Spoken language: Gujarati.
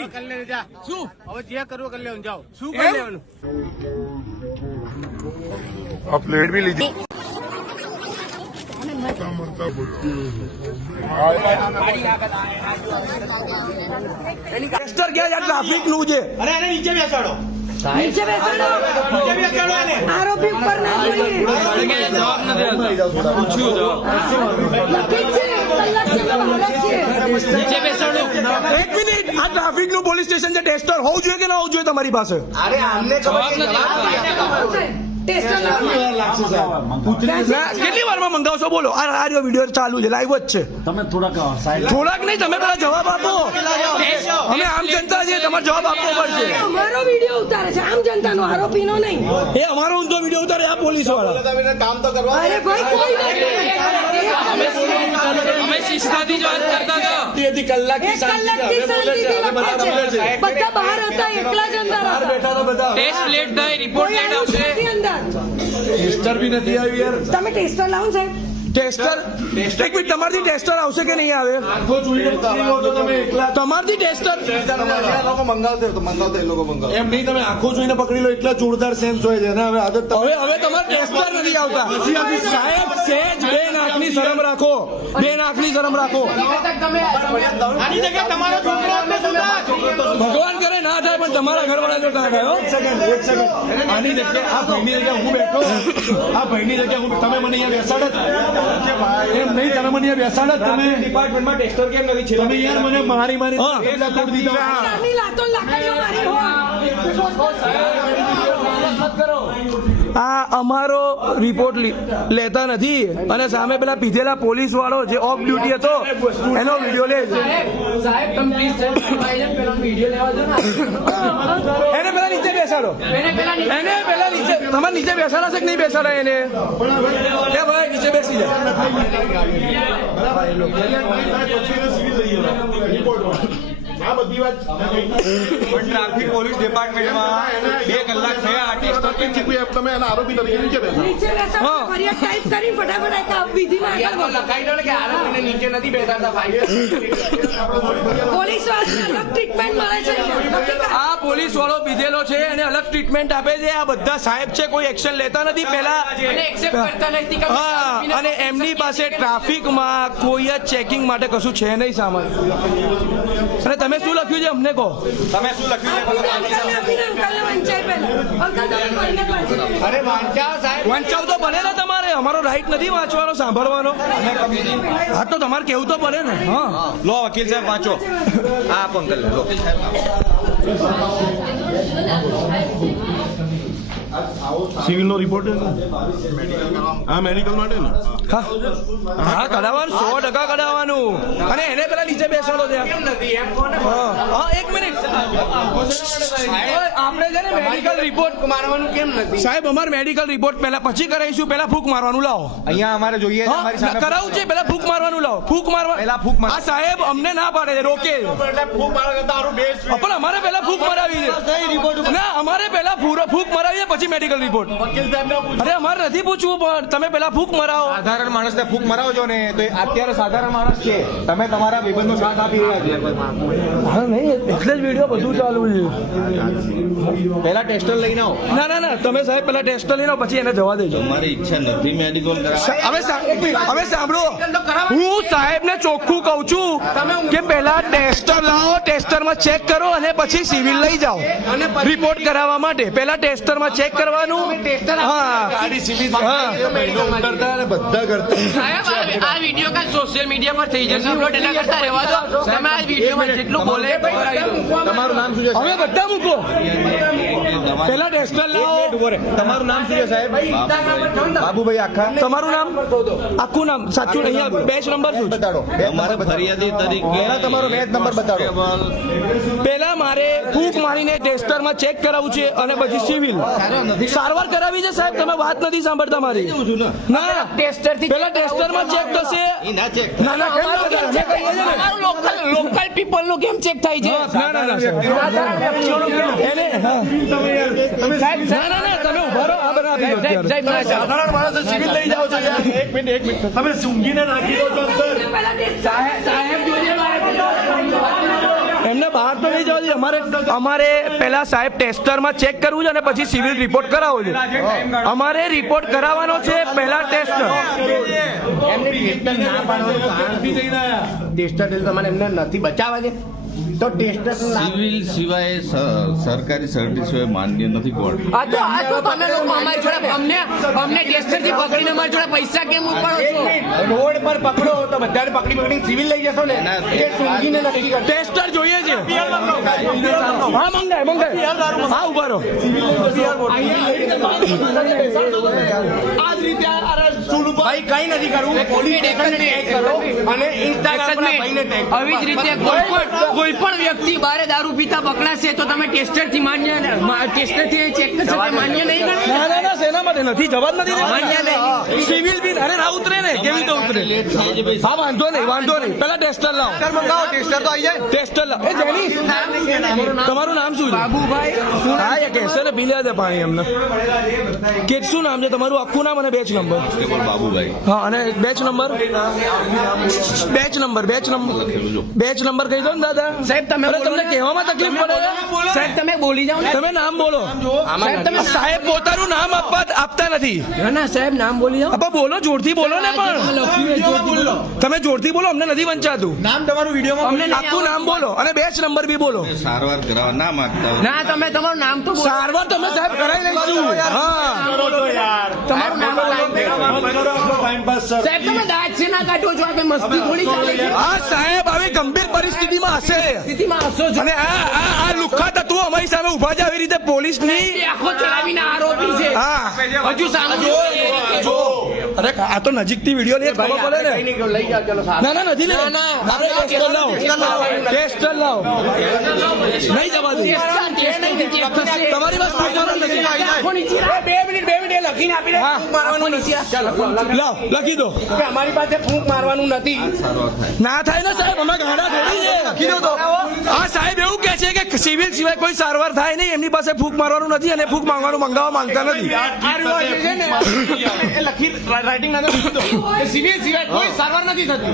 નહીં કરી લે જા શું હવે જે કરવું કરી લેવાનું જાઓ શું કરી લેવાનું आप प्लेट भी लीजिए ટેસ્ટર ક્યાં છે ટ્રાફિક નું છે અરે એને નીચે બેસાડો નીચે બેસાડો આરોપી ઉપર ના જોઈએ જવાબ નથી પૂછ્યું જવાબ નીચે બેસાડો એક મિનિટ આ ટ્રાફિક નું પોલીસ સ્ટેશન છે ટેસ્ટર હોવું જોઈએ કે ના હોવું જોઈએ તમારી પાસે કેટલી વારમાં મંગાવશો બોલો આ વિડીયો ચાલુ છે લાઈવ જ છે તમે થોડાક નહીં તમે પેલા જવાબ આપો અમે આમ જનતા છીએ તમારે જવાબ આપવો પડશે અમારો વિડીયો ઉતારે છે આમ જનતાનો આરોપીનો નહીં એ અમારો ઊંધો વિડીયો ઉતારે આ પોલીસ વાળા કામ તો કરવા અરે ભાઈ કોઈ અમે શિસ્તાથી જ વાત કરતા હતા કલાકથી શાંતિથી બધા બહાર હતા એકલા જ અંદર હતા ટેસ્ટ લેટ થાય રિપોર્ટ લેટ આવશે ટેસ્ટર બી નથી આવ્યું યાર તમે ટેસ્ટર લાવો ને સાહેબ ટેસ્ટર એક મિનિટ તમારથી ટેસ્ટર આવશે કે નહીં આવે આખો જોઈને તમે એકલા તમારથી ટેસ્ટર એમ નહીં તમે આખો જોઈને પકડી લો એટલા જોરદાર સેન્સ હોય છે ને હવે આદત હવે તમારે ટેસ્ટર નથી આવતા સાહેબ સેજ બે નાકની શરમ રાખો બે નાકની શરમ રાખો આની જગ્યાએ તમારો છોકરો આપને ભગવાન કરે ના થાય પણ તમારા ઘરવાળા જો ના થાય હો. એક સેકન્ડ આની જગ્યાએ આ ભાઈની જગ્યાએ હું બેઠો આ ભાઈની જગ્યાએ હું તમે મને અહીંયા બેસાડો એમ નહીં તમે મને અહીંયા બેસાડો તમે ડિપાર્ટમેન્ટમાં ટેસ્ટર કેમ નથી છે તમે યાર મને મારી હા. છોડી દીધા આની લાતો લાકડીઓ મારી હોય આ અમારો રિપોર્ટ લેતા નથી અને સામે પેલા પીધેલા પોલીસ વાળો જે ઓફ ડ્યુટી હતો એનો વિડીયો લે છે એને પેલા નીચે બેસાડો એને પેલા નીચે તમારે નીચે બેસાડા છે કે નહીં બેસાડા એને એ ભાઈ નીચે બેસી જાય આ બધી વાત ટ્રાફિક પોલીસ ડિપાર્ટમેન્ટમાં 2 કલાક થયા ટેસ્ટર કેમ છે તમે એના આરોપી તરીકે નીચે બેસો નીચે બેસાડો ફરિયાદ ટાઈપ કરી ફટાફટ એક વિધિમાં આગળ વધો. લખાઈ દો ને કે આરોપીને નીચે નથી બેસાડતા ભાઈ પોલીસ વાળાને અલગ ટ્રીટમેન્ટ મળે છે નક્કી કરો. આ પોલીસ વાળો પીધેલો છે એને અલગ ટ્રીટમેન્ટ આપે છે આ બધા સાહેબ છે કોઈ એક્શન લેતા નથી પેલા હા અને એમની પાસે ટ્રાફિકમાં કોઈ જ ચેકિંગ માટે કશું છે નહીં સામાન અને તમે શું લખ્યું છે અમને કહો તમે શું લખ્યું છે અંકલને આપીને અંકલને વંચાય પહેલા. અંકલ તમે ફરિયાદ વાંચી લો. અરે વાંચાવ સાહેબ વાંચાવ તો બને ને તમારે અમારો રાઈટ નથી વાંચવાનો સાંભળવાનો હા તો તમારે કેવું તો બને ને હા લો વકીલ સાહેબ વાંચો આ અંકલ લો સિવિલ નો રિપોર્ટ હા મેડિકલ માટે ને હા કઢાવવાનું 100% કઢાવવાનું અને એને પેલા નીચે બેસાડો ત્યાં હા એક મિનિટ આપણે છે ને મેડિકલ રિપોર્ટ મારવાનું કેમ નથી સાહેબ અમારે મેડિકલ રિપોર્ટ પહેલા પછી કરાવીશું પહેલા ફૂંક મારવાનું લાવો અહીંયા અમારે જોઈએ છે અમારી સામે કરાવું છે પહેલા ફૂંક મારવાનું લાવો ફૂંક મારવા પહેલા ફૂંક માર આ સાહેબ અમને ના પાડે છે રોકે એટલે ખૂબ મારા કરતા સારું બેસ્ટ પણ અમારે પહેલા ફૂંક મરાવી છે ના અમારે પહેલા ફૂંક મરાવી છે પછી મેડિકલ રિપોર્ટ વકીલ સાહેબને પૂછો અરે અમારે નથી પૂછવું પણ તમે પહેલા ફૂંક મરાવો સાધારણ માણસને ફૂંક મરાવજો ને તો અત્યારે સાધારણ માણસ છે તમે તમારા વિબંધનો સાથ આપી રહ્યા છો હા નહીં એટલે જ વિડીયો બધું ચાલુ છે પહેલા ટેસ્ટર લઈને આવો ના ના ના તમે સાહેબ પેલા ટેસ્ટ લઈને આવો, પછી એને જવા દેજો મારી ઈચ્છા નથી મેડિકલ હવે સાંભળો હું સાહેબ ને ચોખ્ખું કહું છું કે પહેલા ટેસ્ટર લાવો ટેસ્ટરમાં ચેક કરો અને પછી સિવિલ લઈ જાઓ રિપોર્ટ કરાવવા માટે પહેલા ટેસ્ટરમાં ચેક કરવાનું હા ગાડી સીધી ઉતરતા અને બધા કરતા આ વિડીયો કાલ સોશિયલ મીડિયા પર થઈ જશે અપલોડ એના કરતા રહેવા દો તમે આ વિડીયોમાં જેટલું બોલે તમારું નામ શું છે હવે બધા મૂકો પહેલા ટેસ્ટર લાવો તમારું નામ શું છે સાહેબ બાબુભાઈ આખા તમારું નામ આખું નામ સાચું અહીંયા બેચ નંબર શું છે? બતાડો અમારે ફરિયાદી તરીકે પહેલા તમારો બેચ નંબર બતાડો પહેલા મારે ફૂંક મારીને ટેસ્ટરમાં ચેક કરાવવું છે અને પછી સિવિલ સારવાર કરાવી છે સાહેબ તમે વાત નથી સાંભળતા મારી ના પહેલા ટેસ્ટરમાં ચેક થશે ના ના કેમ ના થાય? અમે કહીએ છીએ ને. લોકલ પીપલ નું કેમ ચેક થાય છે ના ના ના એને હા. ના ના ના તમે ઉભા રહો આ બધા આપી દો અત્યારે. સાધારણ માણસ સિવિલ લઈ જાઓ છો યાર એક મિનિટ તમે સૂંઘીને નાખી દો છો અંદર પહેલા ટેસ્ટ એમને બહાર તો નહીં જવા દે. અમારે પહેલા સાહેબ ટેસ્ટરમાં ચેક કરવું છે અને પછી સિવિલ રિપોર્ટ કરાવવો છે. અમારે રિપોર્ટ કરાવવાનો છે પહેલા ટેસ્ટર. ટેસ્ટર તમારે એમને નથી બચાવવા છે તો ટેસ્ટર સિવિલ સિવાય સરકારી સર્ટિસ સિવાય માન્ય નથી કોર્ટ. આ તો તમે લોકો અમારી જોડે અમને ટેસ્ટર થી પકડીને અમારી જોડે પૈસા કેમ ઉપાડો છો? રોડ પર પકડો તો બધાને પકડી સિવિલ લઈ જશો ને એ સૂંઘીને નથી કરતા. ટેસ્ટર જોઈએ છે. હા મંગાય. હા ઉભા રહો. ભાઈ કઈ નથી કરવું પોલીસ સ્ટેશન ટેગ કરો અને ઇન્સ્ટાગ્રામ પર ભાઈને ટેગ કરો. આવી જ રીતે કોઈ પણ વ્યક્તિ બારે દારૂ પીતા પકડાશે તો તમે ટેસ્ટર થી ટેસ્ટર થી ચેક કરશો કે માન્ય નહીં ગણે? ના શેના માટે નથી જવા જ નથી માન્ય દેતા. નહીં. સિવિલ બિલ અરે ના ઉતરે ને કેવી રીતે ઉતરે? હા વાંધો નહીં પેલા ટેસ્ટર લાવો. ટેસ્ટર તો આવી જાય. ટેસ્ટર લાવો. એ જેની તમારું નામ શું છે? બાબુભાઈ હા એ કહેશે ને પી લે દે પાણી એમને. કે શું નામ છે તમારું આખું નામ અને બેચ નંબર? કોન્સ્ટેબલ બાબુભાઈ હા અને બેચ નંબર બેચ નંબર કહી દો ને દાદા. સાહેબ તમે અરે બોલો તમને ને. કહેવામાં તકલીફ પડે છે? સાહેબ તમે બોલી જાઓ ને. તમે નામ બોલો. સાહેબ તમે સાહેબ પોતાનું નામ આપતા નથી. ના સાહેબ નામ બોલી જાઓ. આપા બોલો જોરથી બોલો ને પણ તમે જોરથી બોલો અમને નથી વંચાતું. નામ તમારું વિડીયોમાં અમને નહીં આખું નામ બોલો અને બેચ નંબર બી બોલો. સારવાર કરાવવા ના માંગતા હોય. ના તમે તમારું નામ તો બોલો. સારવાર તમે સાહેબ કરાવી લઈશું. હા તમારું નામ સાહેબ તમે દાંત છે ના કાઢો છો આપણે મસ્તી થોડી ચાલે છે. હા સાહેબ આવી ગંભીર પરિસ્થિતિમાં હશે સ્થિતિમાં હસો છો. અને આ લુખ્ખા તત્વો અમારી સામે ઉભા છે આવી રીતે પોલીસની. એ આખો ચલાવીને આરોપી છે. હા હજુ સામે અરે આ તો નજીકથી વિડીયો લઈએ ખબર પડે ને. લઈ જાઓ ચલો સાહેબ. ના નથી લે. આપણે ટેસ્ટર લાવો. ટેસ્ટર લાવો. નહીં જવા દે. તમારી વાત સ્પષ્ટ નથી. આંખો નીચે રાખ. 2 મિનિટ લખીને આપી દે. હા. આંખો નીચે રાખ. લાવ લખી દો. કે અમારી પાસે ફૂંક મારવાનું નથી. સારવાર થાય. ના થાય ને સાહેબ અમે ગાડા થોડી છે. લખી દો તો. આ સાહેબ એવું કહે છે કે સિવિલ સિવાય કોઈ સારવાર થાય નહીં એમની પાસે ફૂંક મારવાનું નથી અને ફૂંક મંગાવવા માંગતા નથી. આ રિવાજ છે ને એ લખી રાઇટિંગ ના સિવિલ સિવાય કોઈ સારવાર નથી થતી.